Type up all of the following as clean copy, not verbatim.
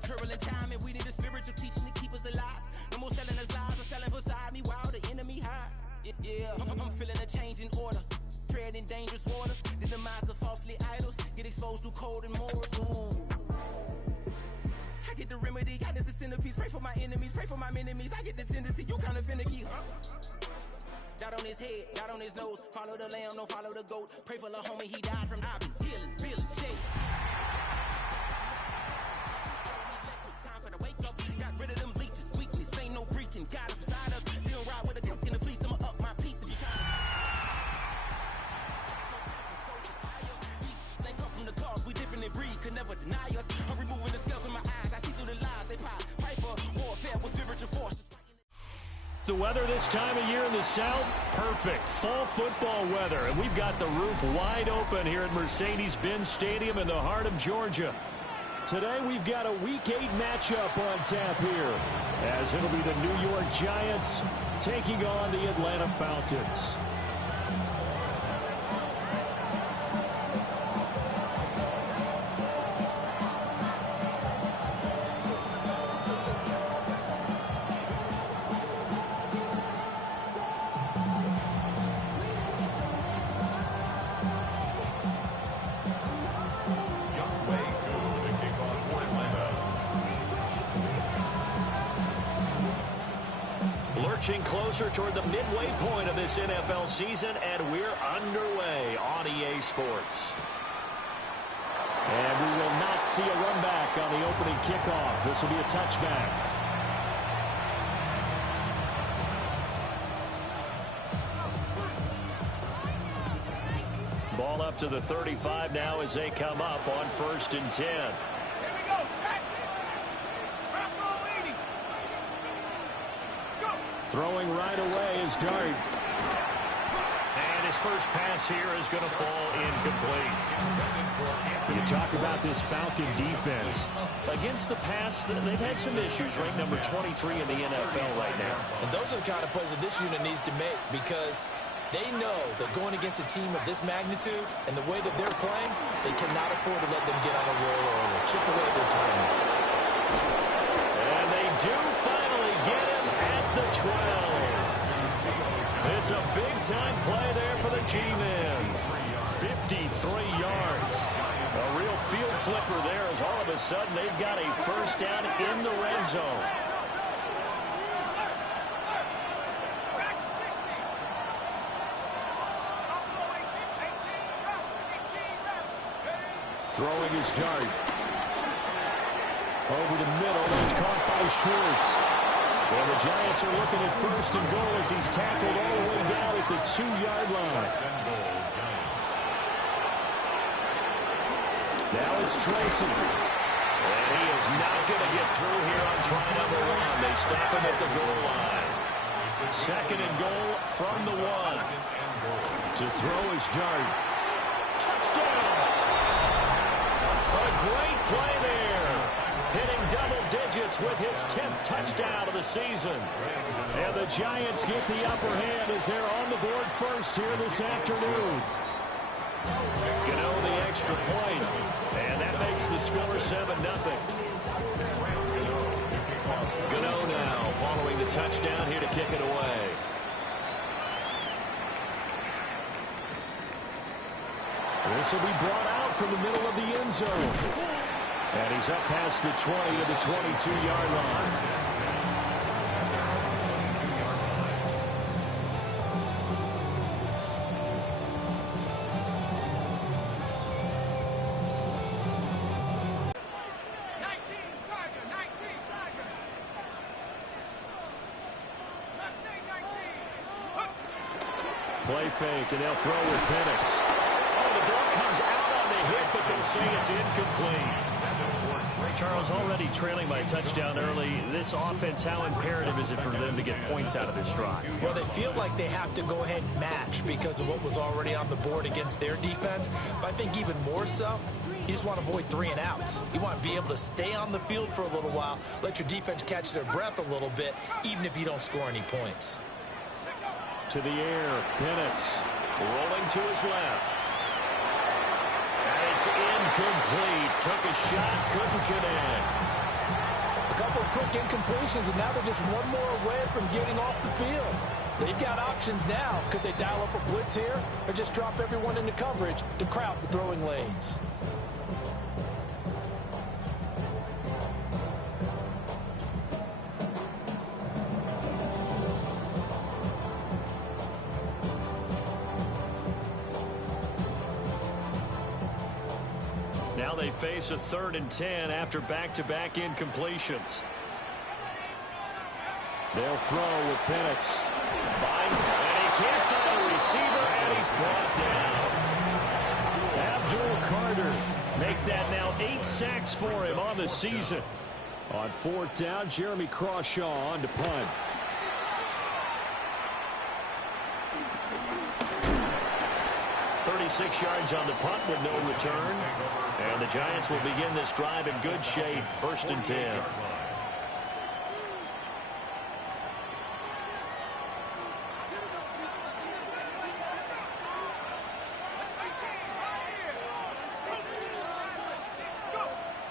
a turbulent time, and we need a spiritual teaching to keep us alive. No more selling us lies or selling beside me while the enemy high. Yeah, I'm feeling a change in order. Treading dangerous waters. The demise of falsely idols. Get exposed through cold and morals. Ooh. I get the remedy. God is the centerpiece. Pray for my enemies. Pray for my enemies. I get the tendency. You kind of finicky, huh? Dot on his head, dot on his nose. Follow the lamb, don't follow the goat. Pray for the homie, he died from I've been healing, feeling, shake. Time for the wake up. Got rid of them leeches. Weakness, ain't no preaching. God is beside us. Still ride with a cook in the fleece. I'ma up my piece if you try. They come from the cars, we different in breed, could never deny us. I'm removing the scales from my eyes. I see through the lies they pop. Piper, warfare with spiritual forces. The weather this time of year in the South, perfect. Fall football weather, and we've got the roof wide open here at Mercedes-Benz Stadium in the heart of Georgia. Today we've got a Week 8 matchup on tap here, as it'll be the New York Giants taking on the Atlanta Falcons. Lurching closer toward the midway point of this NFL season, and we're underway on EA Sports. And we will not see a run back on the opening kickoff. This will be a touchback. Ball up to the 35 now as they come up on 1st and 10. Throwing right away is Dart. And his first pass here is going to fall incomplete. You talk about this Falcon defense. Against the pass, they've had some issues, ranked number 23 in the NFL right now. And those are the kind of plays that this unit needs to make, because they know that going against a team of this magnitude and the way that they're playing, they cannot afford to let them get on a roll or chip away at their timing. And they do finally get him at the 12. It's a big-time play there for the G-Men. 53 yards. A real field flipper there, as all of a sudden they've got a first down in the red zone. Throwing his Dart. Over the middle, that's caught by Schwartz. And the Giants are looking at 1st and goal as he's tackled all the way down at the 2-yard line. Now it's Tracy. And he is not going to get through here on try number 1. They stop him at the goal line. 2nd and goal from the 1. To throw his Dart. Touchdown! A great play there. Hitting double digits with his 10th touchdown of the season. And the Giants get the upper hand as they're on the board first here this afternoon. Gano the extra point. And that makes the score 7-0. Gano now following the touchdown here to kick it away. This will be brought out from the middle of the end zone. And he's up past the 20 to the 22-yard line. Play fake, and they'll throw with Penix. Oh, the ball comes out on the hit, but they'll say it's incomplete. Charles, already trailing by a touchdown early. This offense, how imperative is it for them to get points out of this drive? Well, they feel like they have to go ahead and match because of what was already on the board against their defense. But I think even more so, you just want to avoid 3 and outs. You want to be able to stay on the field for a little while, let your defense catch their breath a little bit, even if you don't score any points. To the air, Penix rolling to his left. It's incomplete. Took a shot, couldn't connect. couple of quick incompletions, and now they're just one more away from getting off the field. They've got options now. Could they dial up a blitz here or just drop everyone into coverage to crowd the throwing lanes? Now they face a 3rd and 10 after back-to-back incompletions. They'll throw with Penix. And he can't find a receiver, and he's brought down. Abdul Carter make that now 8 sacks for him on the season. On 4th down, Jeremy Crawshaw on to punt. .36 yards on the punt with no return. And the Giants will begin this drive in good shape. 1st and 10.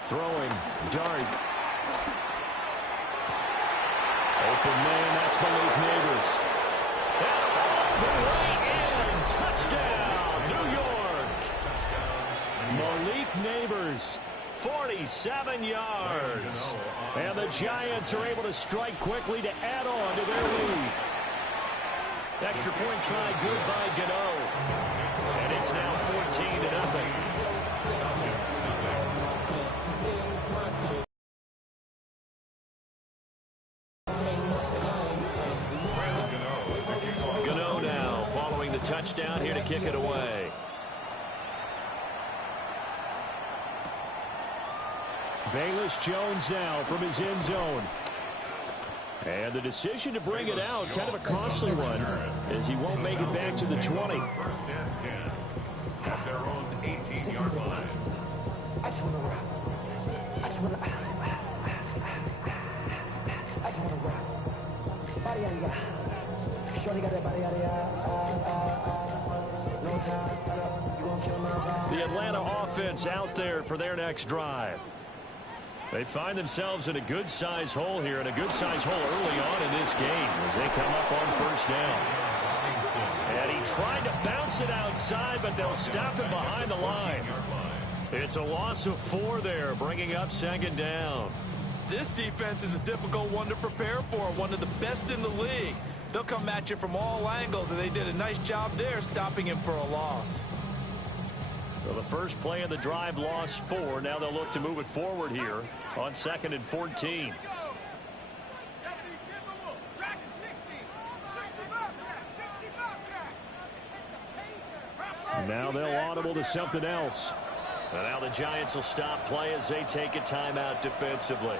Throwing, Dart. Open man, that's Malik Neighbors. And the way in, touchdown, New York. Malik Neighbors, 47 yards. And the Giants are able to strike quickly to add on to their lead. Extra point try good by Gano. And it's now 14-0. Touchdown here to kick it away. Velus Jones now from his end zone. And the decision to bring it out, kind of a costly one, as he won't make it back to the 20. 1st and 10 at their own 18-yard line. I just want to rock. I just want to rock. Body out of ya. Shorty got that body out of ya. No time, set up. You gonna kill my vibe. The Atlanta offense out there for their next drive. They find themselves in a good-sized hole here, and a good-sized hole early on in this game as they come up on 1st down. And he tried to bounce it outside, but they'll stop him behind the line. It's a loss of 4 there, bringing up 2nd down. This defense is a difficult one to prepare for, one of the best in the league. They'll come at you from all angles, and they did a nice job there stopping him for a loss. Well, the first play of the drive lost 4. Now they'll look to move it forward here on 2nd and 14. And now they'll audible to something else. And now the Giants will stop play as they take a timeout defensively.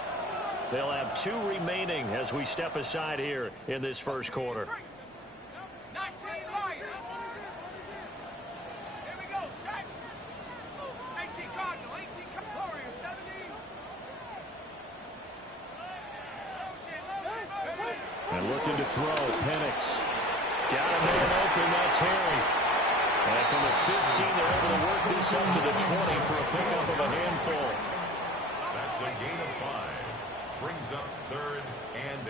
They'll have 2 remaining as we step aside here in this first quarter. And looking to throw, Penix. Got a man open, that's Harry. And from the 15, they're able to work this up to the 20 for a pickup of a handful. That's a gain of 5. Brings up 3rd and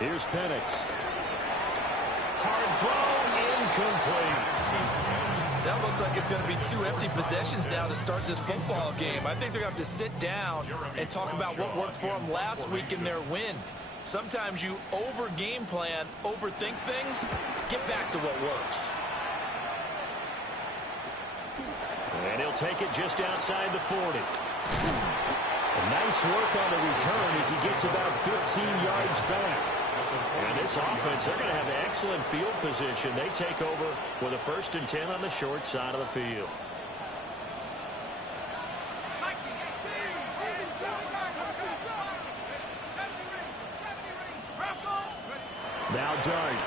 8. Here's Penix. Hard throw, incomplete. That looks like it's going to be 2 empty possessions now to start this football game. I think they're going to have to sit down and talk about what worked for them last week in their win. Sometimes you over-game plan, overthink things, get back to what works. And he'll take it just outside the 40. Nice work on the return as he gets about 15 yards back. And this offense, they're going to have excellent field position. They take over with a 1st and 10 on the short side of the field. Now Dart.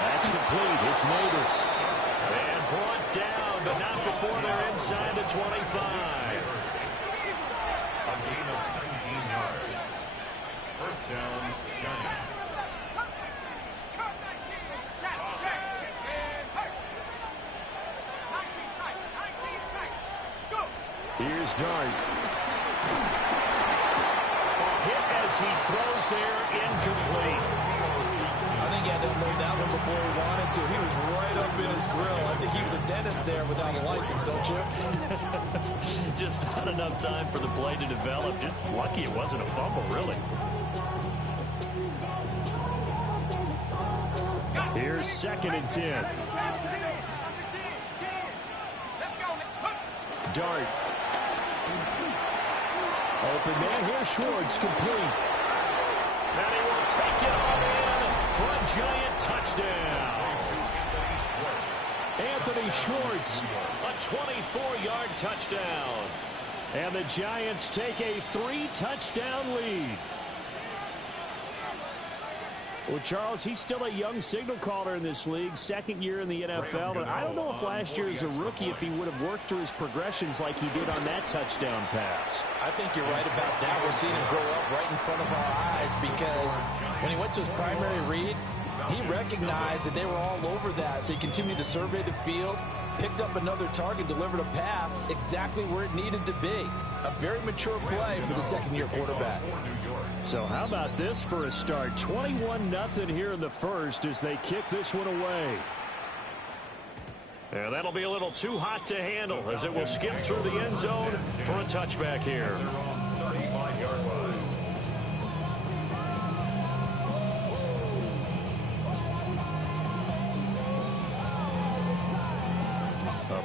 That's complete. It's Neighbors. And brought down, but not before they're inside the 25. A gain of 19 yards. 1st down, Giants. Here's Dart. Hit as he throws there, incomplete. I think he had to unload that one before he wanted to. He was right up in his grill. I think he was a dentist there without a license, don't you? Just not enough time for the play to develop. Just lucky it wasn't a fumble, really. Here's 2nd and 10. Dart. Open man. Here's Schwartz, complete. And he will take it all in for a giant touchdown. Anthony Schwartz, a 24-yard touchdown. And the Giants take a 3-touchdown lead. Well, Charles, he's still a young signal caller in this league, 2nd year in the NFL. And I don't know if last year as a rookie, if he would have worked through his progressions like he did on that touchdown pass. I think you're right about that. We're seeing him grow up right in front of our eyes because when he went to his primary read, he recognized that they were all over that. So he continued to survey the field, picked up another target, delivered a pass exactly where it needed to be. A very mature play for the 2nd-year quarterback. So how about this for a start? 21-0 here in the first as they kick this one away. And that'll be a little too hot to handle as it will skip through the end zone for a touchback here.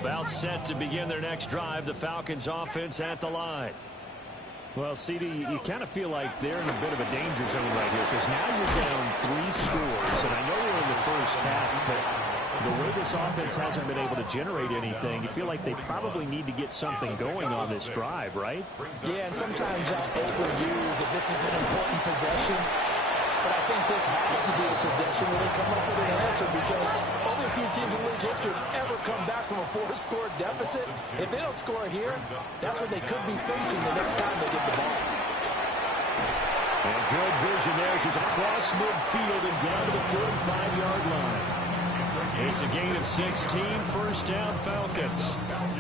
About set to begin their next drive, the Falcons offense at the line. Well, CD, you kind of feel like they're in a bit of a danger zone right here because now you're down 3 scores, and I know we're in the first half, but the way this offense hasn't been able to generate anything, you feel like they probably need to get something going on this drive, right? Yeah, and sometimes I'll overuse that this is an important possession. But I think this has to be a possession where they come up with an answer because only a few teams in league history have ever come back from a 4-score deficit. If they don't score here, that's what they could be facing the next time they get the ball. And good vision there as he's across midfield and down to the 45-yard line. It's a gain of 16, first down Falcons.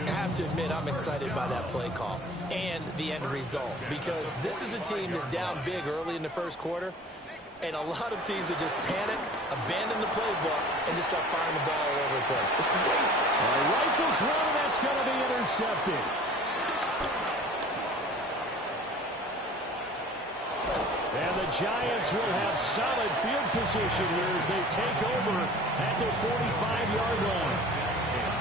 I have to admit I'm excited by that play call and the end result because this is a team that's down big early in the first quarter. And a lot of teams that just panic, abandon the playbook, and just start firing the ball all over the place. It's great. Rifles one, and that's going to be intercepted. And the Giants will have solid field position here as they take over at their 45-yard line.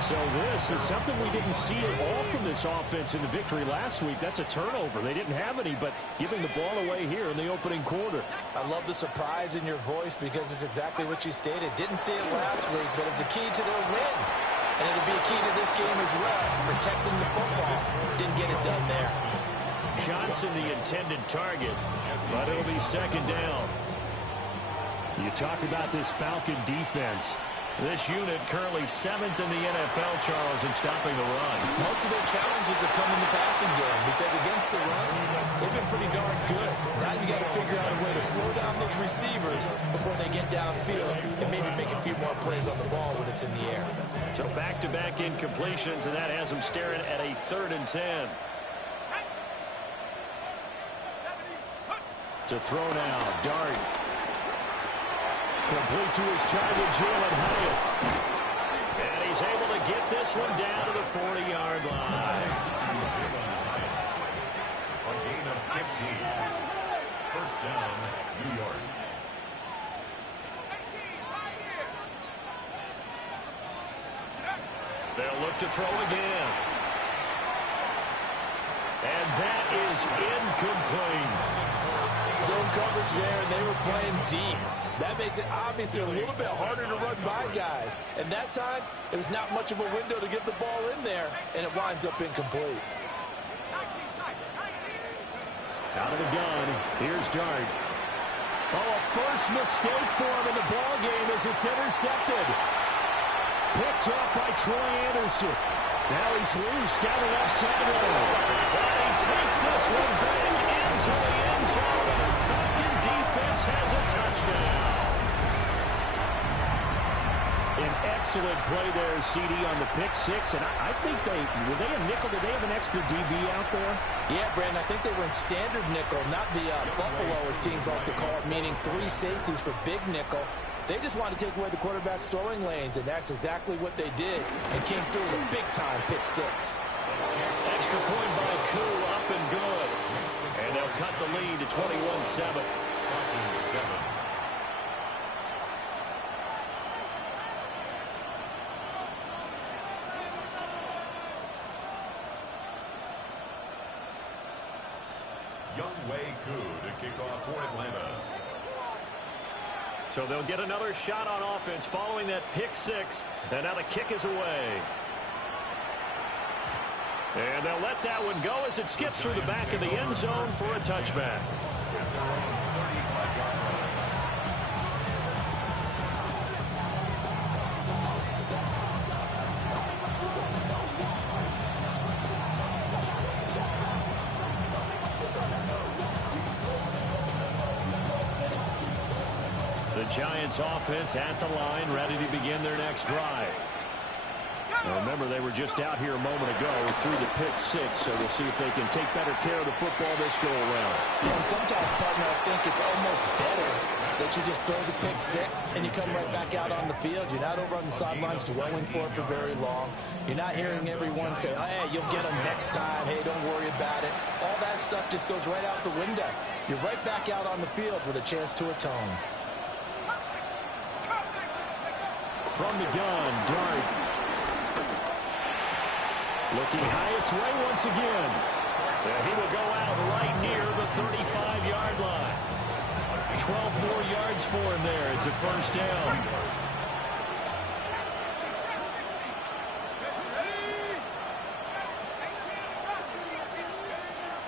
So this is something we didn't see at all from this offense in the victory last week. That's a turnover. They didn't have any, but giving the ball away here in the opening quarter. I love the surprise in your voice because it's exactly what you stated. Didn't see it last week, but it's a key to their win. And it'll be a key to this game as well, protecting the football. Didn't get it done there. Johnson the intended target, but it'll be 2nd down. You talk about this Falcon defense. This unit currently 7th in the NFL, Charles, in stopping the run. Most of their challenges have come in the passing game because against the run, they've been pretty darn good. Now you got to figure out a way to slow down those receivers before they get downfield and maybe make a few more plays on the ball when it's in the air. So back-to-back incompletions, and that has them staring at a 3rd and 10. To throw now, Dart. Complete to his target, Jalen Hyatt. And he's able to get this one down to the 40-yard line. A gain of 15. First down, New York. They'll look to throw again. And that is incomplete. Zone coverage there, and they were playing deep. That makes it obviously a little bit harder to run by guys. And that time, it was not much of a window to get the ball in there, and it winds up incomplete. Out of the gun, here's Dart. Oh, a first mistake for him in the ball game as it's intercepted. Picked up by Troy Anderson. Now he's loose down the left sideline. And he takes this one back into the end zone, and the Falcon defense has a touchdown. An Excellent play there, CD, on the pick six. And I think were they a nickel? Did they have an extra DB out there? Yeah, Brandon, I think they were in standard nickel, not the Buffalo, as teams like to call it, meaning 3 safeties for big nickel. They just wanted to take away the quarterback's throwing lanes, and that's exactly what they did and came through with a big-time pick six. Extra point by Koo, up and good. And they'll cut the lead to 21-7. To kick off for Atlanta. So they'll get another shot on offense following that pick six. And now the kick is away. And they'll let that one go as it skips through the back of the end zone for a touchback. Giants offense at the line, ready to begin their next drive. Now remember, they were just out here a moment ago through the pick six, so we'll see if they can take better care of the football this go-around. Yeah, and sometimes, partner, I think it's almost better that you just throw the pick six and you come right back out on the field. You're not over on the sidelines dwelling for it for very long. You're not hearing everyone say, hey, you'll get them next time. Hey, don't worry about it. All that stuff just goes right out the window. You're right back out on the field with a chance to atone. From the gun, Dart. Looking high its way once again. And he will go out right near the 35-yard line. 12 more yards for him there. It's a first down.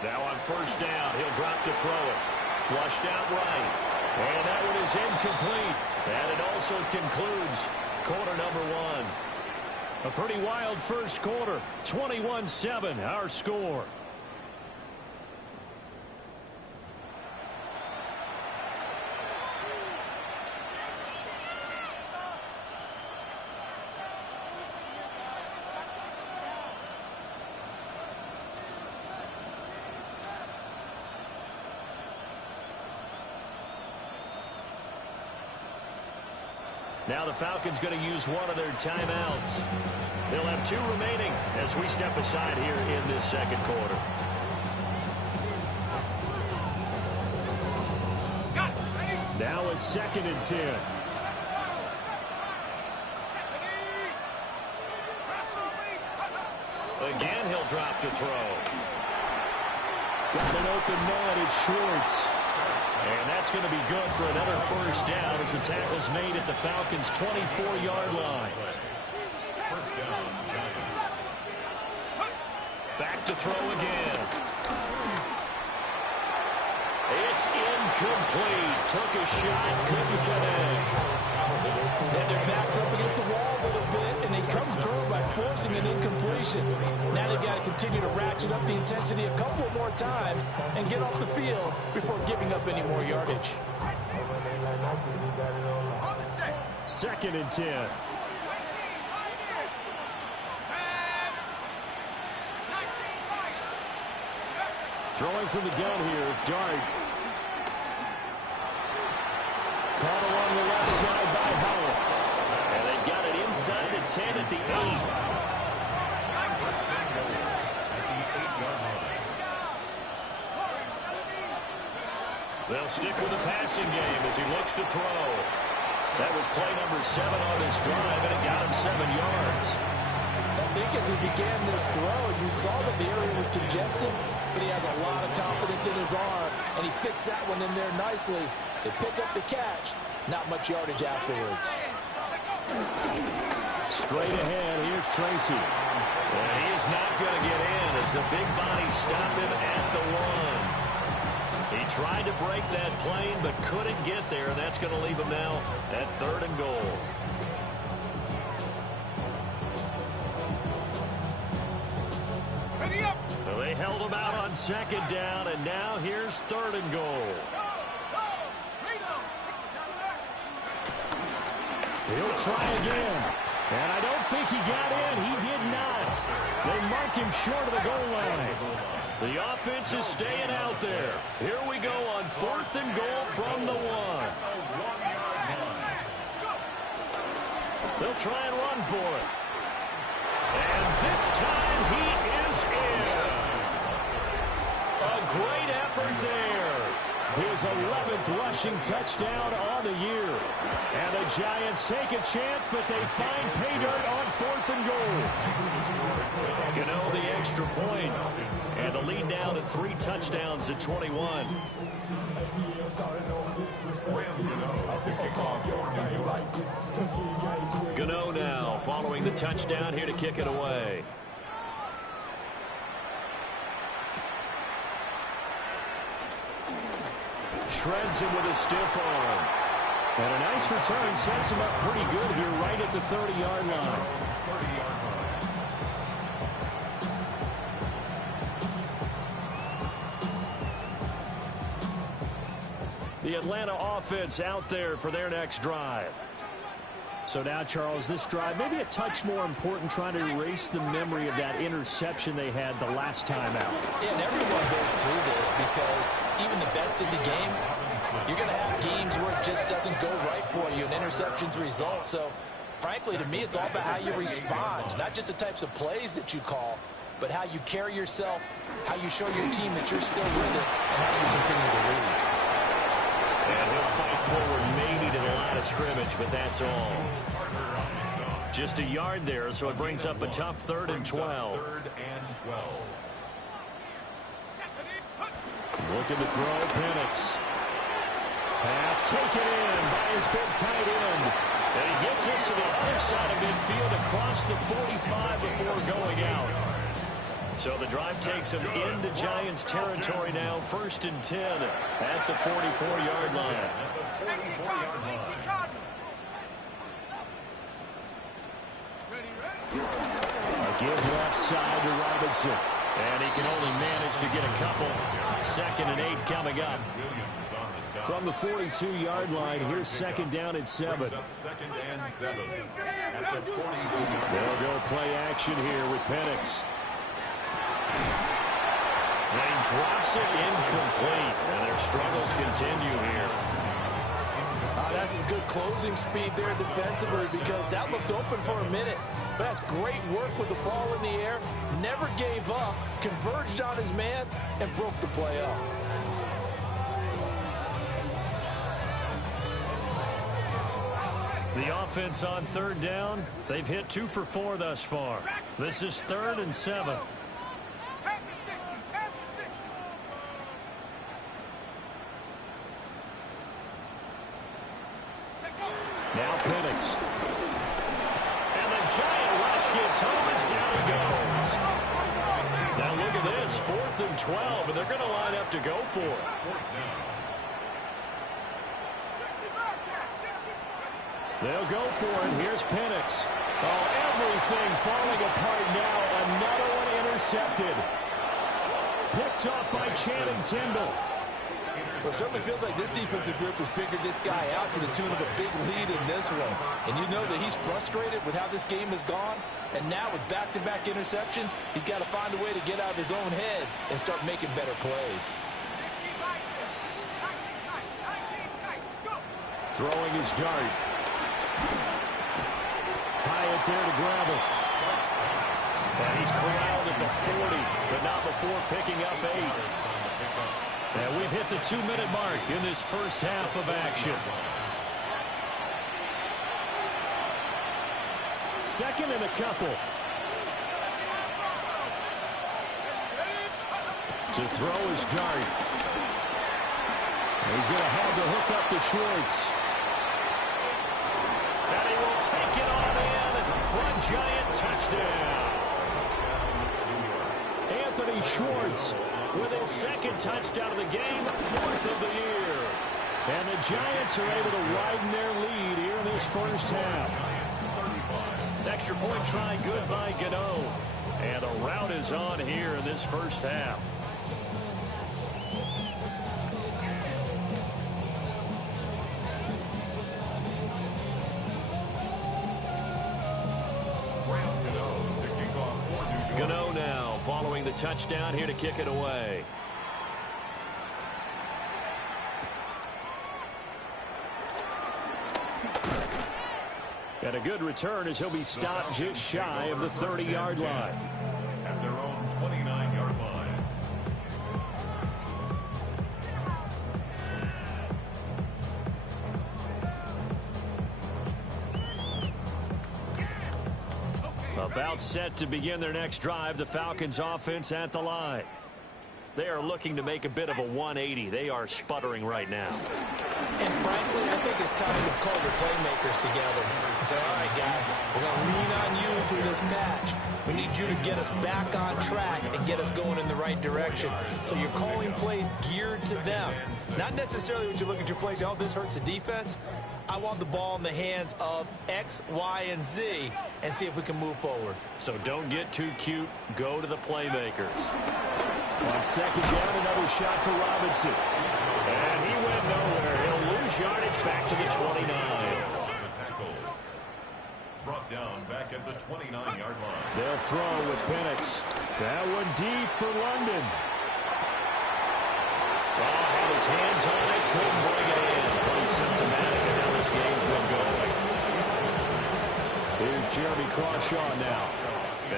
Now on first down, he'll drop to throw it. Flushed out right. And that one is incomplete. And it also concludes quarter number one. A pretty wild first quarter. 21-7, our score. Now the Falcons going to use one of their timeouts. They'll have 2 remaining as we step aside here in this second quarter. Now a 2nd and 10. Again, he'll drop to throw. Got an open man. It's Schwartz. And that's going to be good for another first down as the tackle's made at the Falcons' 24-yard line. First down, Giants. Back to throw again. It's incomplete. Took a shot, couldn't get in. And their back's up against the wall a little bit, and they come through by forcing an incompletion. Now they've got to continue to ratchet up the intensity a couple more times and get off the field before giving up any more yardage. 2nd and 10. Throwing from the gun here, Dart. Caught along the left side by Howell. And they've got it inside the 10 at the 8. They'll stick with the passing game as he looks to throw. That was play number 7 on this drive, and it got him 7 yards. I think as he began this throw, you saw that the area was congested, but he has a lot of confidence in his arm, and he fits that one in there nicely. They pick up the catch, not much yardage afterwards. Straight ahead, here's Tracy. And he is not going to get in as the big body stopped him at the 1. He tried to break that plane but couldn't get there, and that's going to leave him now at 3rd and goal. So they held him out on 2nd down, and now here's 3rd and goal. He'll try again. And I don't think he got in. He did not. They mark him short of the goal line. The offense is staying out there. Here we go on 4th and goal from the 1. They'll try and run for it. And this time he is in. A great effort there. His 11th rushing touchdown on the year. And the Giants take a chance, but they find pay dirt on 4th and goal. You know, the extra point. And the lead down to 3 touchdowns at 21. Gano now following the touchdown here to kick it away. Shreds him with a stiff arm. And a nice return sets him up pretty good here right at the 30-yard line. The Atlanta offense out there for their next drive. So now, Charles, this drive maybe a touch more important, trying to erase the memory of that interception they had the last time out. Yeah, and everyone goes through this because even the best in the game, you're going to have games where it just doesn't go right for you, and interceptions result. So, frankly, to me, it's all about how you respond, not just the types of plays that you call, but how you carry yourself, how you show your team that you're still with it, and how you continue to lead. And he'll fight forward maybe to the line of scrimmage, but that's all. Just a yard there, so it brings up a tough 3rd and 12. Looking to throw, Penix. Pass taken in by his big tight end. And he gets us to the other side of midfield across the 45 before going out. So the drive takes him into Giants territory now, 1st and 10 at the 44-yard line. A give left side to Robinson. And he can only manage to get a couple. 2nd and 8 coming up. From the 42-yard line, here's 2nd down and 7. They'll go play action here with Penix. And he drops it incomplete. And their struggles continue here. That's some good closing speed there defensively because that looked open for a minute. But that's great work with the ball in the air. Never gave up, converged on his man, and broke the play up. The offense on 3rd down. They've hit 2 for 4 thus far. This is 3rd and 7. Now Penix. And the giant rush gets home as down he goes. Now look at this, 4th and 12, and they're going to line up to go for it. They'll go for it. Here's Penix. Oh, everything falling apart now. Another one intercepted. Picked off by Channing Tindall. Well, it certainly feels like this defensive group has figured this guy out to the tune of a big lead in this one. And you know that he's frustrated with how this game has gone. And now with back-to-back interceptions, he's got to find a way to get out of his own head and start making better plays. Throwing his dart. Hyatt there to grab it. And he's corralled at the 40, but not before picking up 8. And we've hit the 2-minute mark in this first half of action. 2nd and a couple. To throw his dart. And he's going to have to hook up to Schwartz. And he will take it on in for a Giant touchdown. Anthony Schwartz with his 2nd touchdown of the game, 4th of the year. And the Giants are able to widen their lead here in this first half. Extra point try good by Gano. And the rout is on here in this first half. Gano now following the touchdown here to kick it away. And a good return as he'll be stopped just shy of the 30-yard line. At their own 29-yard line. About set to begin their next drive, the Falcons offense at the line. They are looking to make a bit of a 180. They are sputtering right now. And frankly, I think it's time to call your playmakers together and say, all right, guys, we're going to lean on you through this patch. We need you to get us back on track and get us going in the right direction. So you're calling plays geared to them. Not necessarily when you look at your plays, oh, this hurts the defense. I want the ball in the hands of X, Y, and Z and see if we can move forward. So don't get too cute. Go to the playmakers. On second down, another shot for Robinson. And he went nowhere. He'll lose yardage back to the 29. Brought down back at the 29-yard line. They'll throw with Penix. That one deep for London. Oh, had his hands on it, couldn't bring it in. Pretty symptomatic of how this game's been going. Here's Jeremy Crawshaw now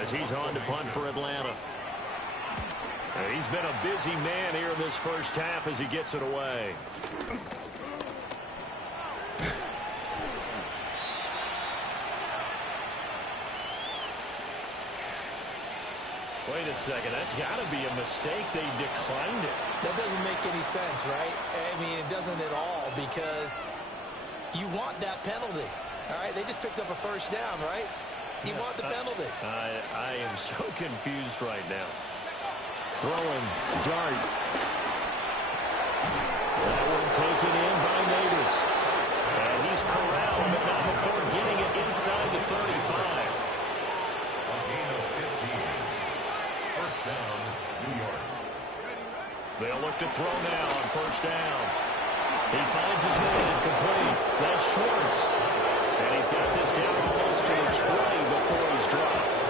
as he's on to punt for Atlanta. And he's been a busy man here in this first half as he gets it away. Wait a second, that's got to be a mistake. They declined it. That doesn't make any sense, right? I mean, it doesn't at all, because you want that penalty. All right, they just picked up a first down, right? You want the penalty. I am so confused right now. Throwing dart. That one taken in by Neighbors. And he's corralled, but not before getting it inside the 35. A gain of 15. First down, New York. They'll look to throw now on first down. He finds his man complete. That's Schwartz. And he's got this down almost to the 20 before he's dropped.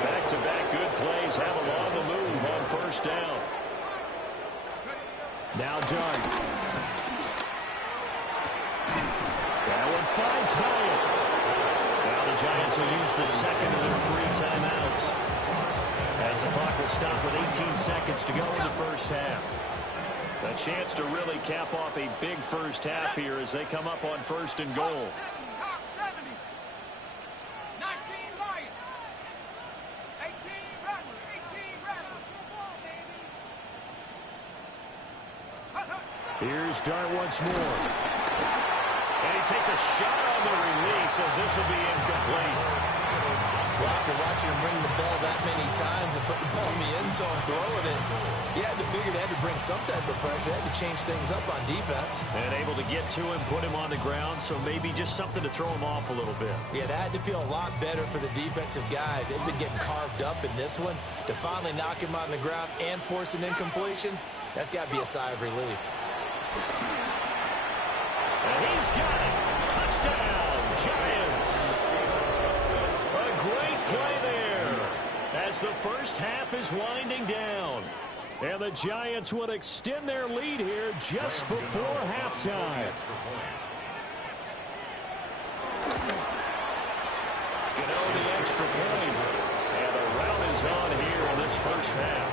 Back-to-back good plays have him on the move on first down. Now Dart. That one finds Hyatt. Now the Giants will use the second of their 3 timeouts, as the clock will stop with 18 seconds to go in the first half. A chance to really cap off a big first half here as they come up on first and goal. Here's Dart once more. And he takes a shot on the release as this will be incomplete. Well, after watching him ring the bell that many times and put the ball in the end zone, throwing it, you had to figure they had to bring some type of pressure. They had to change things up on defense. And able to get to him, put him on the ground, so maybe just something to throw him off a little bit. Yeah, that had to feel a lot better for the defensive guys. They've been getting carved up in this one. To finally knock him on the ground and force an incompletion, that's got to be a sigh of relief. And he's got it. Touchdown, Giants. A great play there as the first half is winding down. And the Giants would extend their lead here just before halftime. The extra point. And the rout is on here in this first half.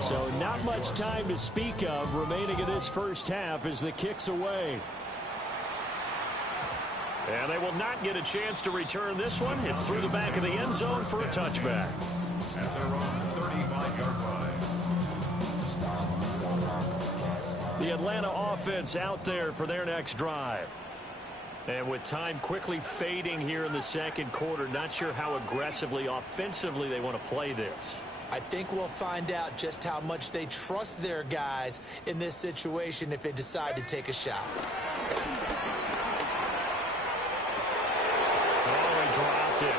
So not much time to speak of remaining in this first half as the kick's away. And they will not get a chance to return this one. It's through the back of the end zone for a touchback. At their own 35-yard line. The Atlanta offense out there for their next drive. And with time quickly fading here in the second quarter, not sure how aggressively, offensively they want to play this. I think we'll find out just how much they trust their guys in this situation if they decide to take a shot. Oh, he dropped it.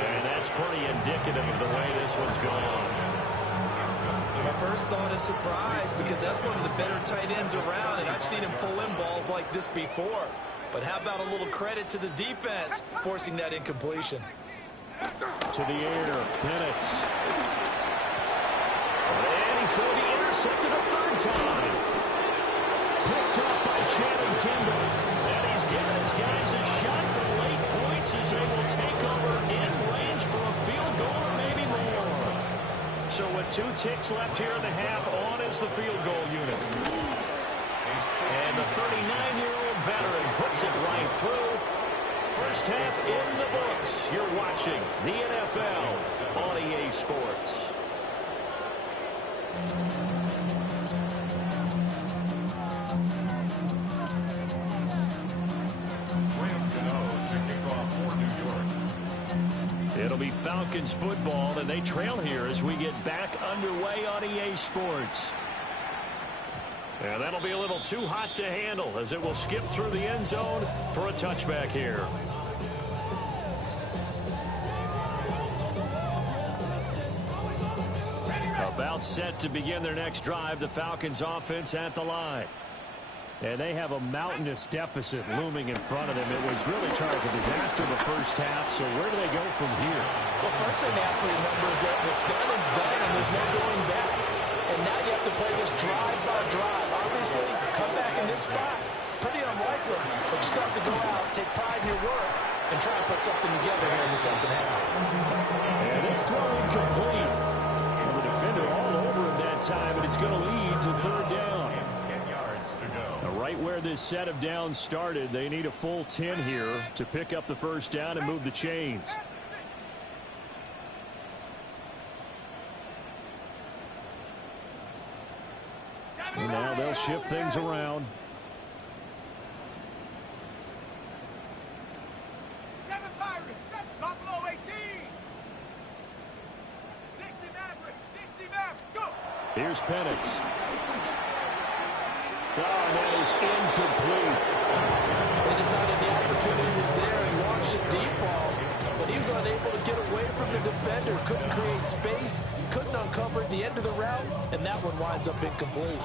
And that's pretty indicative of the way this one's gone. My first thought is surprise, because that's one of the better tight ends around, and I've seen him pull in balls like this before. But how about a little credit to the defense forcing that incompletion? To the air, Penix. And he's going to be intercepted a third time. Picked up by Channing Timber. And he's giving his guys a shot for late points as they will take over in range for a field goal or maybe more. So with 2 ticks left here in the half, on is the field goal unit. And the 39-year-old veteran puts it right through. First half in the books. You're watching the NFL on EA Sports. It'll be Falcons football, and they trail here as we get back underway on EA Sports. And that'll be a little too hot to handle as it will skip through the end zone for a touchback here. About set to begin their next drive, the Falcons offense at the line. And they have a mountainous deficit looming in front of them. It was really charged a disaster in the first half, so where do they go from here? Well, first thing they have to remember is that what's done is done, and there's no going back. And now you have to play this drive by drive. Obviously, come back in this spot, pretty unlikely. But you still have to go out, take pride in your work, and try and put something together here in the second half. And this throw incomplete. And the defender all over him that time, and it's going to lead to third down. 10 yards to go. Now, right where this set of downs started, they need a full 10 here to pick up the first down and move the chains. And now they'll shift things around. Here's Penix. Oh, that is incomplete. They decided the opportunity was there and launched a deep ball, but he was unable to get away from the defender. Couldn't create space, couldn't uncover the end of the route, and that one winds up incomplete.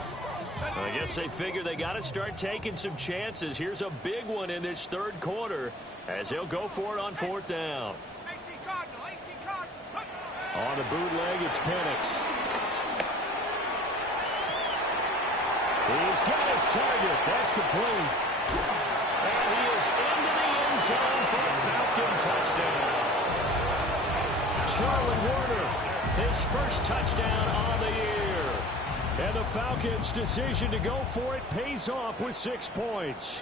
I guess they figure they got to start taking some chances. Here's a big one in this third quarter as he'll go for it on fourth down. On the bootleg, it's Penix. He's got his target. That's complete. And he is into the end zone for a Falcon touchdown. Charlie Warner, his first touchdown on the year. And the Falcons' decision to go for it pays off with 6 points.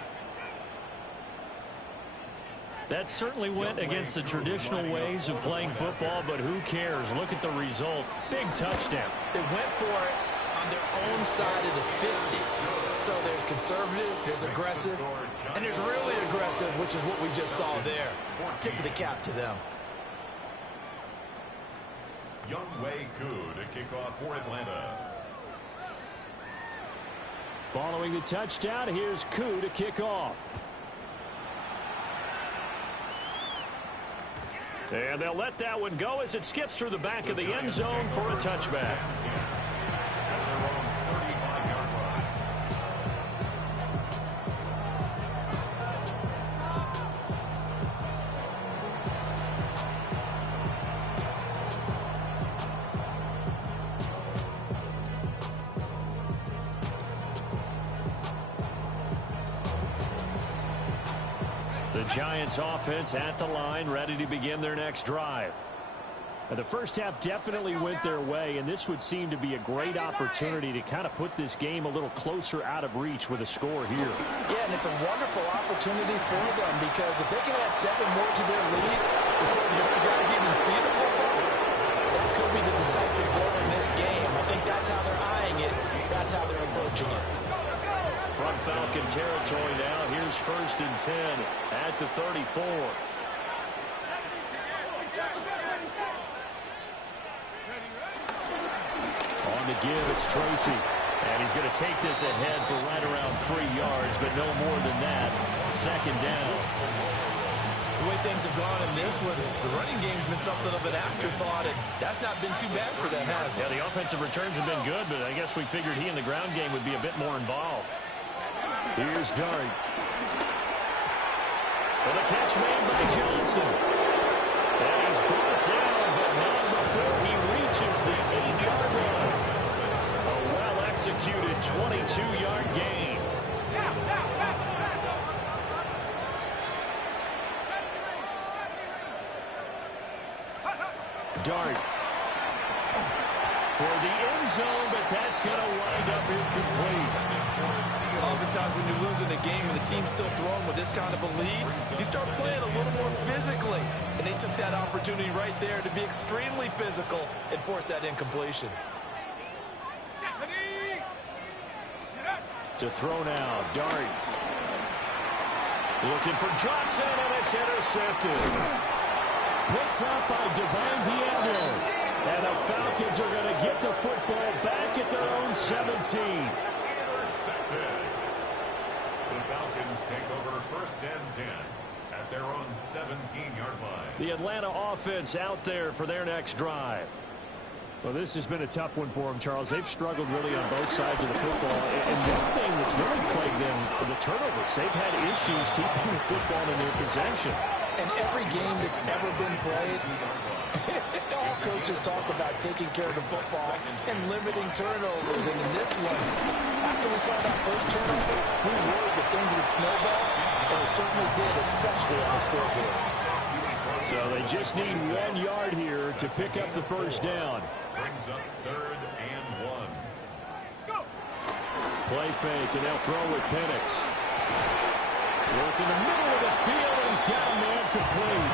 That certainly went against the traditional ways of playing football, but who cares? Look at the result. Big touchdown. They went for it on their own side of the 50. So there's conservative, there's aggressive, and there's really aggressive, which is what we just saw there. Tip of the cap to them. Younghoe Koo to kick off for Atlanta. Following the touchdown, here's Koo to kick off. And they'll let that one go as it skips through the back of the end zone for a touchback. The Giants offense at the line, ready to begin their next drive. And the first half definitely went their way, and this would seem to be a great opportunity to kind of put this game a little closer out of reach with a score here. Yeah, and it's a wonderful opportunity for them because if they can add 7 more to their lead before the other guys even see the football, that could be the decisive goal in this game. I think that's how they're eyeing it. That's how they're approaching it. From Falcon territory now, here's 1st and 10 at the 34. On the give, it's Tracy. And he's going to take this ahead for right around 3 yards, but no more than that. 2nd down. The way things have gone in this one, the running game's been something of an afterthought, and that's not been too bad for them, has it? Yeah, the offensive returns have been good, but I guess we figured he in the ground game would be a bit more involved. Here's Dart. And the catch made by Johnson. And he's brought down, but not before he reaches the 8-yard line. A well-executed 22-yard gain. Dart toward the end zone, but that's going to wind up incomplete. Oftentimes when you're losing a game and the team's still throwing with this kind of a lead, you start playing a little more physically. And they took that opportunity right there to be extremely physical and force that incompletion. To throw now, Dart. Looking for Johnson, and it's intercepted. Picked up by Divine Diablo. And the Falcons are going to get the football back at their own 17. The Falcons take over 1st and 10 at their own 17-yard line. The Atlanta offense out there for their next drive. Well, this has been a tough one for them, Charles. They've struggled really on both sides of the football. And one thing that's really plagued them are the turnovers. They've had issues keeping the football in their possession. And every game that's ever been played, all coaches talk about taking care of the football and limiting turnovers. And in this one, after we saw that first turnover, we worried that things would snowball, and they certainly did, especially on the scoreboard. So they just need 1 yard here to pick up the first down. Brings up 3rd and 1. Go. Play fake, and they'll throw with Penix. Work in the middle of the field, and he's got a man complete.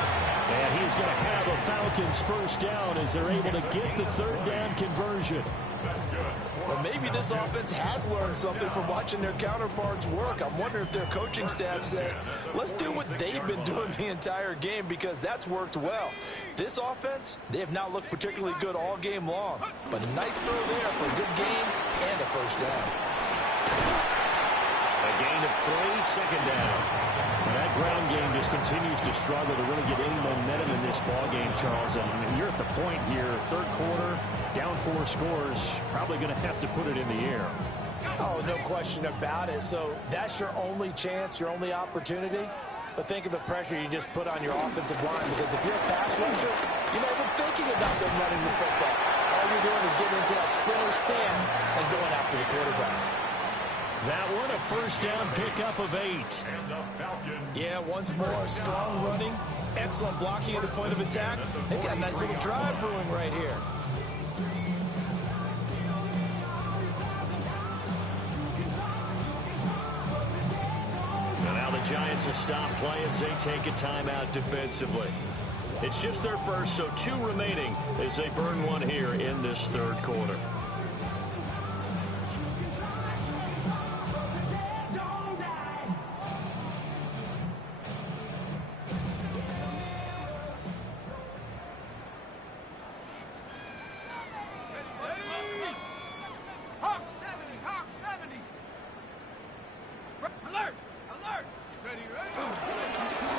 And he's going to have a Falcons first down as they're able to get the 3rd down conversion. That's good. Well, maybe this offense has learned something from watching their counterparts work. I'm wondering if their coaching staff said, let's do what they've been doing the entire game, because that's worked well. This offense, they have not looked particularly good all game long. But a nice throw there for a good game and a first down. A gain of 3, 2nd down. And that ground game just continues to struggle to really get any momentum in this ball game, Charles. And you're at the point here, 3rd quarter, down 4 scores, probably going to have to put it in the air. Oh, no question about it. So that's your only chance, your only opportunity. But think of the pressure you just put on your offensive line, because if you're a pass rusher, you're not even thinking about them running the football. All you're doing is getting into that sprinter stance and going after the quarterback. That one, a first down pickup of 8. And the Falcons. Yeah, once more, strong running, excellent blocking at the point of attack. They've got a nice little drive brewing right here. And now the Giants will stop play as they take a timeout defensively. It's just their first, so 2 remaining as they burn one here in this 3rd quarter.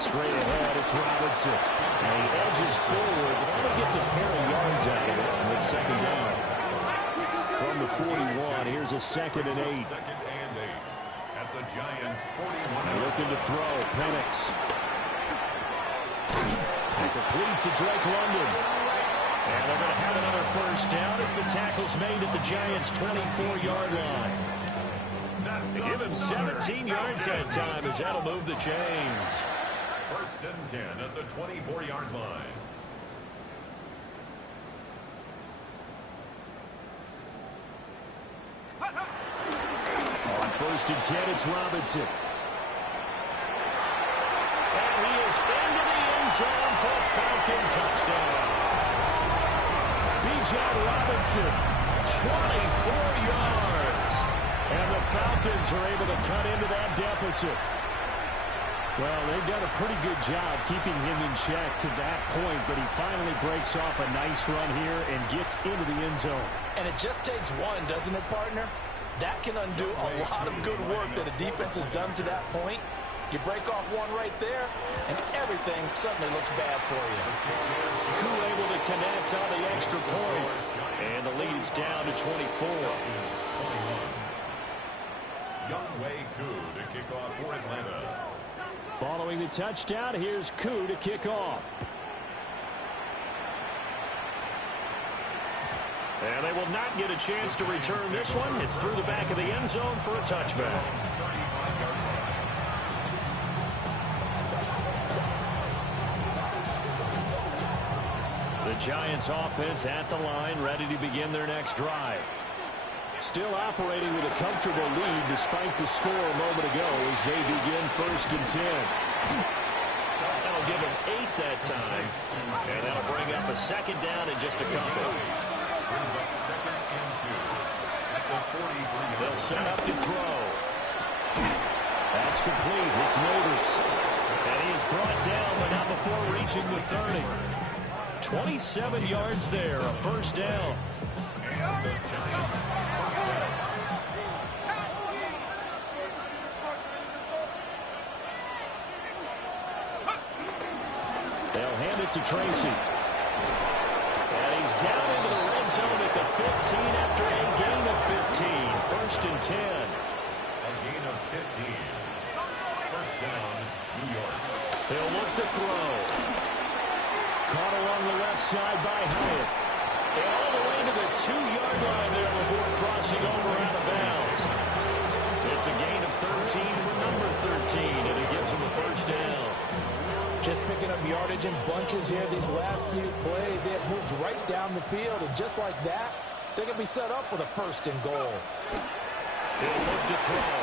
Straight ahead, it's Robinson. And he edges forward, but only gets a pair of yards out of it, and it's 2nd down. From the 41, here's a 2nd and 8. 2nd and 8 at the Giants' 41. Looking to throw, Penix. Complete to Drake London. And they're going to have another first down as the tackle's made at the Giants' 24-yard line. Give him 17 yards that time as that'll move the chains. 1st and 10 at the 24-yard line. On 1st and 10, it's Robinson. And he is into the end zone for a Falcon touchdown. Bijan Robinson, 24 yards. And the Falcons are able to cut into that deficit. Well, they've done a pretty good job keeping him in check to that point, but he finally breaks off a nice run here and gets into the end zone. And it just takes one, doesn't it, partner? That can undo a lot of good work that a defense has done to that point. You break off one right there, and everything suddenly looks bad for you. Koo able to connect on the extra point, and the lead is down to 24. Younghoe Koo to kick off for Atlanta. Following the touchdown, here's Koo to kick off. And they will not get a chance to return this one. It's through the back of the end zone for a touchback. The Giants offense at the line, ready to begin their next drive. Still operating with a comfortable lead despite the score a moment ago as they begin 1st and 10. That'll give them 8 that time. And that'll bring up a 2nd down in just a couple. Brings up 2nd and 2 at the 43. They'll set up to throw. That's complete. It's Neighbors. And he is brought down, but not before reaching the 30. 27 yards there, a 1st down. And the Giants first down. They'll hand it to Tracy. And he's down into the red zone at the 15 after a gain of 15. 1st and 10. A gain of 15. 1st down, New York. They'll look to throw. Caught along the left side by Hyatt. And all the way to the 2-yard line there before crossing over out of bounds. It's a gain of 13 for number 13, and it gives him a 1st down. Just picking up yardage in bunches here these last few plays. They have moved right down the field, and just like that, they're going to be set up with a 1st and goal. He'll look to throw.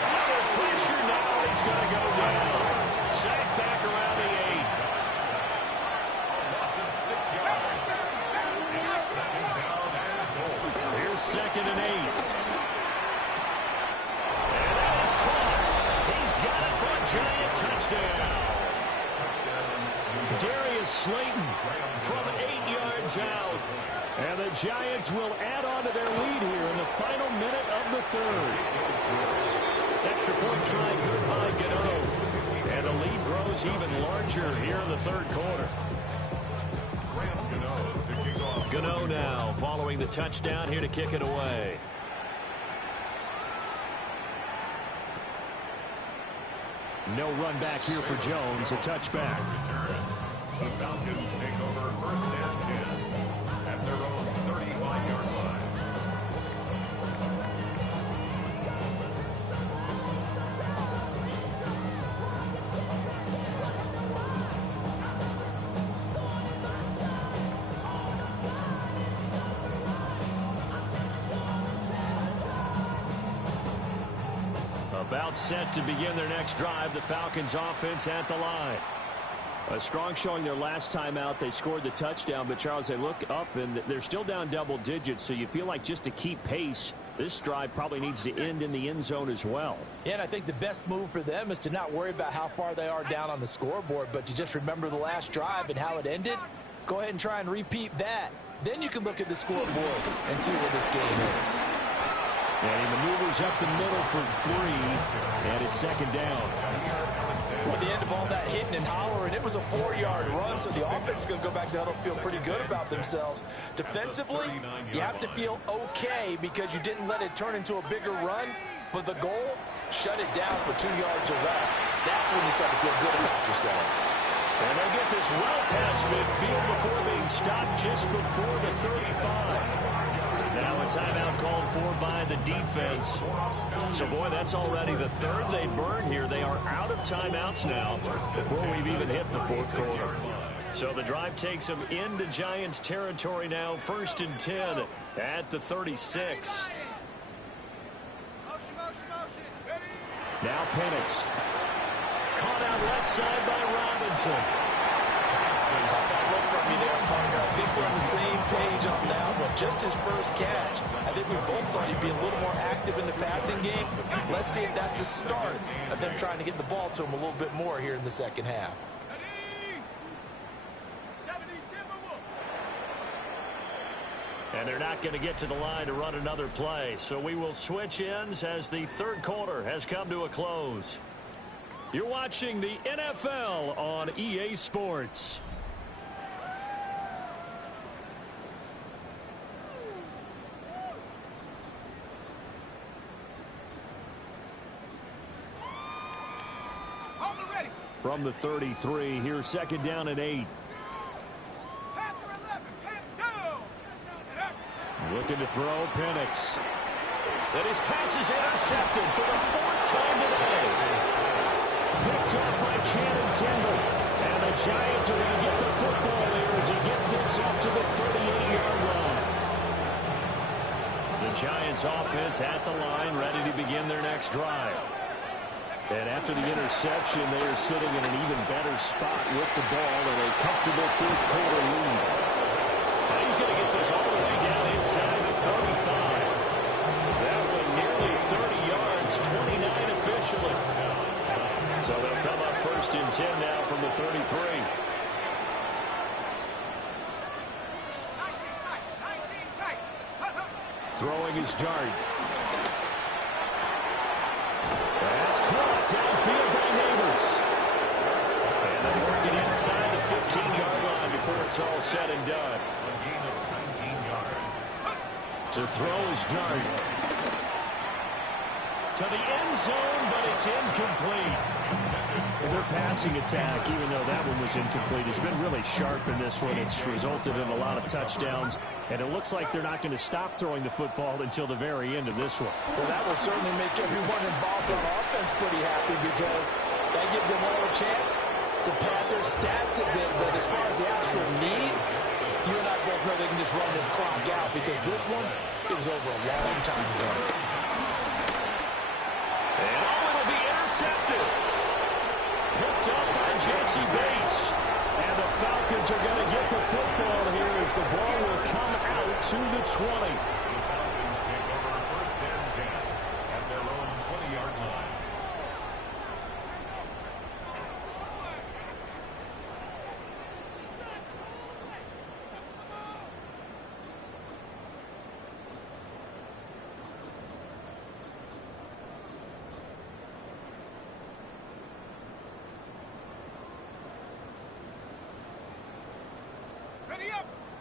Under pressure now, he's going to go down. Sack back around the 8. Loss of 6 yards. It's 2nd down and goal. Here's 2nd and 8. And that is caught. He's got it for a Giant touchdown. Darius Slayton from 8 yards out. And the Giants will add on to their lead here in the final minute of the 3rd. Extra point try good by Gano. And the lead grows even larger here in the 3rd quarter. Gano to kick off. Gano now following the touchdown here to kick it away. No run back here for Jones, a touchback. The Falcons take over 1st and 10 at their own 35-yard line. About set to begin their next drive, the Falcons offense at the line. A strong showing their last time out. They scored the touchdown, but Charles, they look up and they're still down double digits, so you feel like just to keep pace, this drive probably needs to end in the end zone as well. Yeah, and I think the best move for them is to not worry about how far they are down on the scoreboard, but to just remember the last drive and how it ended. Go ahead and try and repeat that. Then you can look at the scoreboard and see where this game is. And he maneuvers up the middle for 3, and it's 2nd down. At the end of all that hitting and hollering, it was a 4-yard run, so the offense is going to go back to huddle, feel pretty good about themselves. Defensively, you have to feel okay because you didn't let it turn into a bigger run, but the goal, shut it down for 2 yards or less. That's when you start to feel good about yourselves. And they get this well past midfield before being stopped just before the 35. Now a timeout called for by the defense. So, boy, that's already the 3rd they burn here. They are out of timeouts now before we've even hit the 4th quarter. So the drive takes them into Giants territory now. 1st and 10 at the 36. Now Penix. Caught out left side by Robinson. Caught that look from me there, partner. I think we're on the same page on that one. Just his first catch. I think we both thought he'd be a little more active in the passing game. Let's see if that's the start of them trying to get the ball to him a little bit more here in the 2nd half. And they're not going to get to the line to run another play. So we will switch ends as the 3rd quarter has come to a close. You're watching the NFL on EA Sports. On the ready. from the 33. Here's second down and 8. Looking to throw, Penix. And his pass is intercepted for the 4th time today. Picked off by Channing Timber. And the Giants are going to get the football here as he gets this up to the 38-yard line. The Giants offense at the line, ready to begin their next drive. And after the interception, they are sitting in an even better spot with the ball in a comfortable 4th quarter lead. Now he's going to get this all the way down inside the 35. That one nearly 30 yards, 29 officially. So they'll come up 1st and 10 now from the 33. Throwing his dart. That's caught downfield by Neighbors. And they work it inside the 15-yard line before it's all said and done. A gain of 19 yards. To throw his dart. To the end zone, but it's incomplete. Their passing attack, even though that one was incomplete, has been really sharp in this one. It's resulted in a lot of touchdowns, and it looks like they're not going to stop throwing the football until the very end of this one. Well, that will certainly make everyone involved on offense pretty happy because that gives them all a chance to pad their stats a bit. But as far as the actual need, you and I both know they can just run this clock out because this one, it was over a long time ago. And it'll be intercepted. Picked up by Jesse Bates. And the Falcons are going to get the football here as the ball will come out to the 20. The Falcons take over 1st and 10 at their own 20-yard line.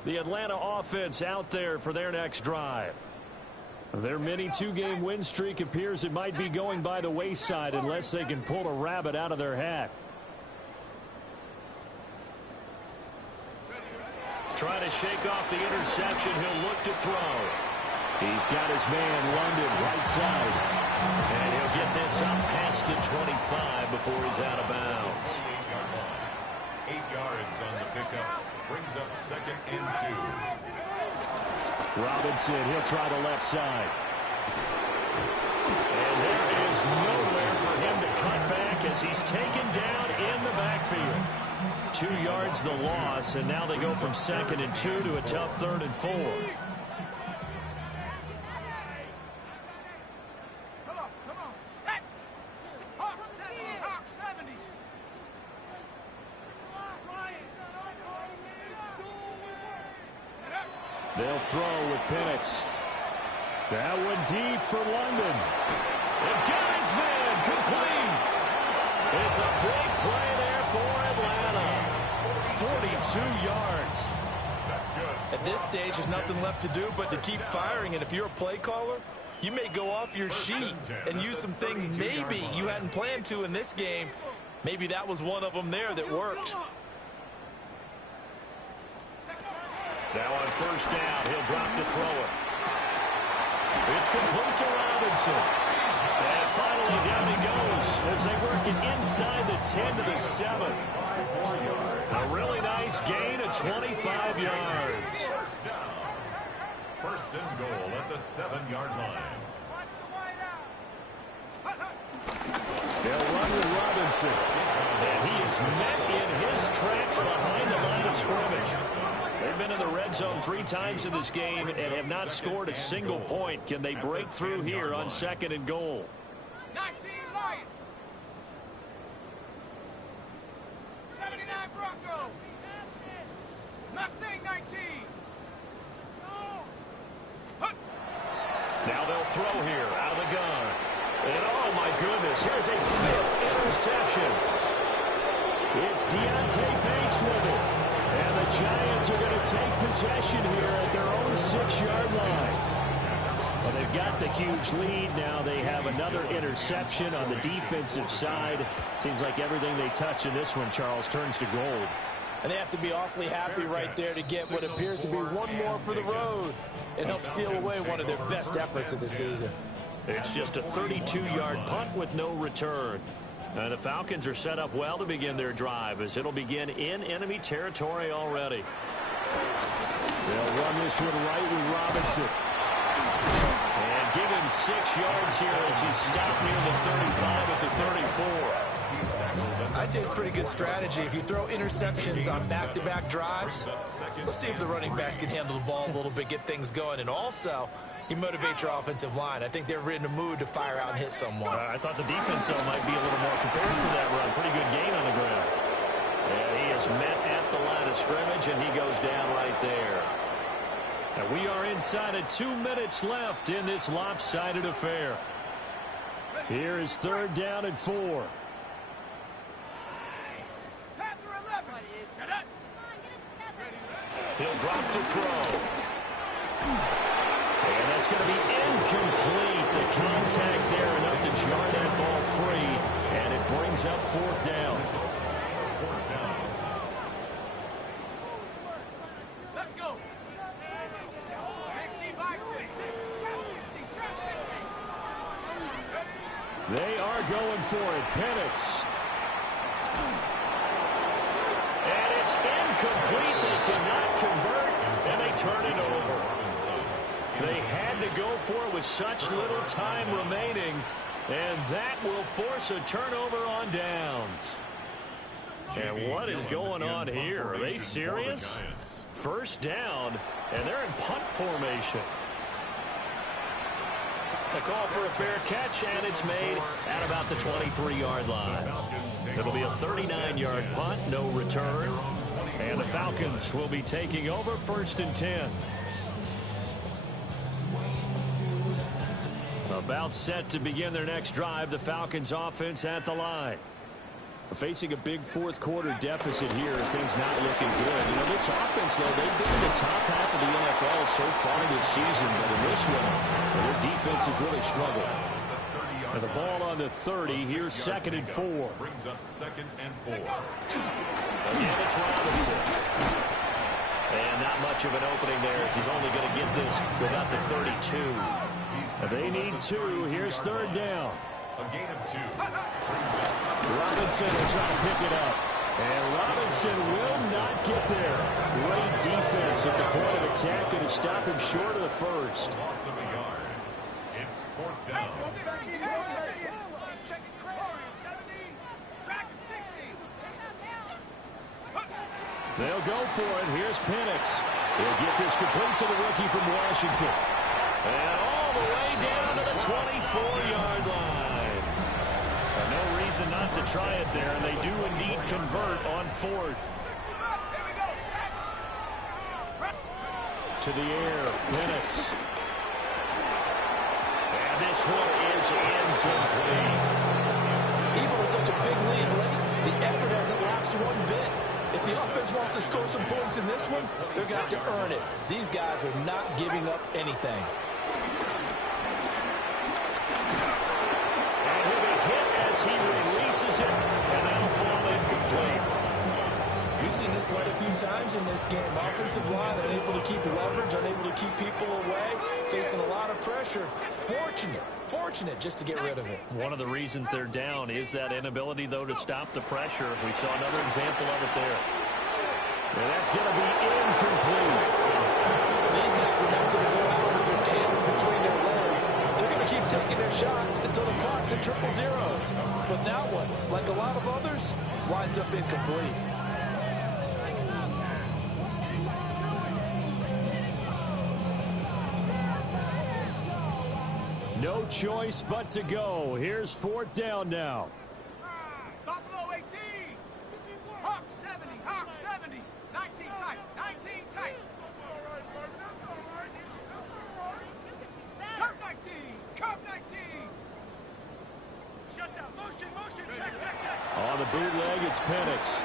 The Atlanta offense out there for their next drive. Their mini 2-game win streak appears it might be going by the wayside unless they can pull a rabbit out of their hat. Trying to shake off the interception. He'll look to throw. He's got his man London right side. And he'll get this up past the 25 before he's out of bounds. 8 yards on the pickup. Brings up 2nd and 2. Robinson, he'll try the left side. And there is nowhere for him to cut back as he's taken down in the backfield. 2 yards the loss, and now they go from 2nd and 2 to a tough 3rd and 4. They'll throw with Penix. That one deep for London. And got his man complete. It's a big play there for Atlanta. 42 yards. That's good. At this stage, there's nothing left to do but to keep firing. And if you're a play caller, you may go off your sheet and use some things maybe you hadn't planned to in this game. Maybe that was one of them there that worked. Now on 1st down, he'll drop the thrower. It's complete to Robinson. And finally down he goes as they work it inside the 10 to the 7. A really nice gain of 25 yards. 1st and goal at the 7-yard line. They'll run with Robinson. And he is met in his tracks behind the line of scrimmage. They've been in the red zone 3 times in this game and have not scored a single point. Can they break through here on 2nd and goal? 19 Lions. 79 Bronco. Mustang 19. Now they'll throw here out of the gun. And oh my goodness, here's a 5th interception. It's Deontay Banks with it. And the Giants are going to take possession here at their own 6-yard line. Well, they've got the huge lead. Now they have another interception on the defensive side. Seems like everything they touch in this one, Charles, turns to gold. And they have to be awfully happy right there to get what appears to be one more for the road and help seal away one of their best efforts of the season. It's just a 32-yard punt with no return. And the Falcons are set up well to begin their drive as it'll begin in enemy territory already. They'll run this one right with Robinson. And give him 6 yards here as he's stopped near the 35 at the 34. I'd say it's pretty good strategy. If you throw interceptions on back-to-back drives, let's see if the running backs can handle the ball a little bit, get things going, and also you motivate your offensive line. I think they're in a mood to fire out and hit someone. I thought the defense, though, might be a little more prepared for that run. Pretty good gain on the ground. And he is met at the line of scrimmage, and he goes down right there. And we are inside of 2 minutes left in this lopsided affair. Here is 3rd down and 4. He'll drop to throw. And that's going to be incomplete. The contact there enough to jar that ball free. And it brings up 4th down. Let's go. 60 by 60. They are going for it. Penix. And it's incomplete. They cannot convert, and they turn it over. They had to go for it with such little time remaining, and that will force a turnover on downs. And what is going on here? Are they serious? 1st down, and they're in punt formation. A call for a fair catch, and it's made at about the 23-yard line. It'll be a 39-yard punt, no return. And the Falcons will be taking over 1st and 10. About set to begin their next drive, the Falcons offense at the line. Facing a big 4th quarter deficit here, things not looking good. You know, this offense, though, they've been in the top half of the NFL so far this season, but in this one, their defense has really struggled. And the ball on the 30, here's 2nd and 4. Brings up 2nd and 4. Again, it's Robinson. And not much of an opening there as he's only going to get this to about the 32. They need 2. Here's 3rd down. A gain of 2. Robinson will try to pick it up. And Robinson will not get there. Great defense at the point of attack and to stop him short of the 1st. Loss of a yard. It's 4th down. They'll go for it. Here's Penix. He'll get this complete to the rookie from Washington. And all the way down to the 24-yard line. No reason not to try it there, and they do indeed convert on 4th. To the air, Penix. And this one is incomplete. Even with such a big lead late, the effort hasn't lapsed one bit. If the offense wants to score some points in this one, they're going to have to earn it. These guys are not giving up anything. And he'll be hit as he releases it, and that'll fall incomplete. We've seen this quite a few times in this game. Offensive line unable to keep leverage, unable to keep people away, facing a lot of pressure. Fortunate just to get rid of it. One of the reasons they're down is that inability, though, to stop the pressure. We saw another example of it there. And that's going to be incomplete. These guys are not going to go out with their tails between their legs. They're going to keep taking their shots until the clock's at 000. But that one, like a lot of others, winds up incomplete. No choice but to go. Here's 4th down now. Buffalo 18. Hawk 70. Hawk 70. 19 tight. 19 tight. Curve 19. Curve 19. Shut down. Motion. Check. On the bootleg, it's Penix.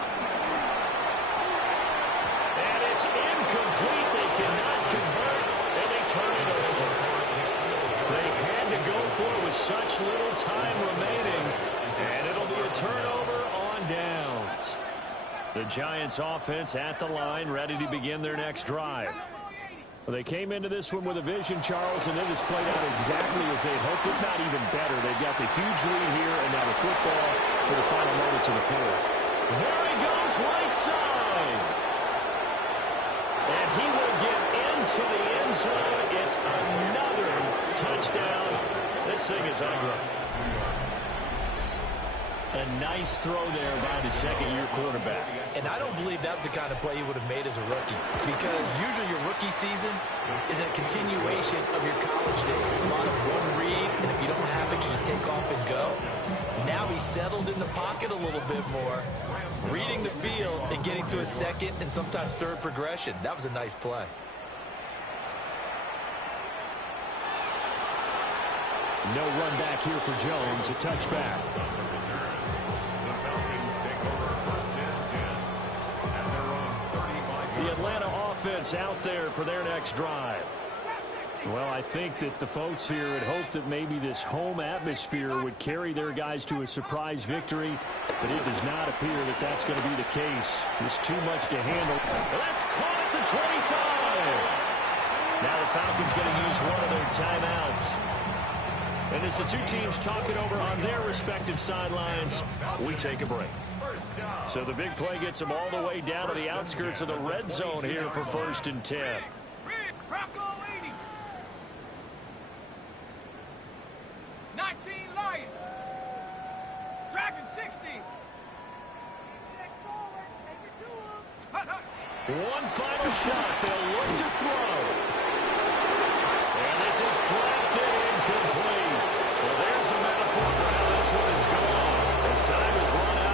And it's incomplete. They cannot convert, and they turn it over. such little time remaining, and it'll be a turnover on downs. The Giants offense at the line, ready to begin their next drive. Well, they came into this one with a vision, Charles, and it has played out exactly as they hoped, if not even better. They've got the huge lead here, and now the football for the final moments of the fourth. There he goes, right side. And he will get into the end zone. It's another touchdown. This thing is ugly. A nice throw there by the second-year quarterback. And I don't believe that was the kind of play he would have made as a rookie, because usually your rookie season is a continuation of your college days. A lot of one read, and if you don't have it, you just take off and go. Now he's settled in the pocket a little bit more, reading the field and getting to his second and sometimes third progression. That was a nice play. No run back here for Jones, a touchback. The Atlanta offense out there for their next drive. Well, I think that the folks here had hoped that maybe this home atmosphere would carry their guys to a surprise victory, but it does not appear that that's going to be the case. There's too much to handle. That's caught at the 25. Now the Falcons going to use one of their timeouts. And as the two teams talk it over on their respective sidelines, we take a break. So the big play gets them all the way down to the outskirts of the red zone here for 1st and 10. Bronco 80. 19 Lion. Dragon 60. One final shot. They'll look to throw. And this is drafted incomplete. Well, there's a metaphor for how this one is going. As time is run out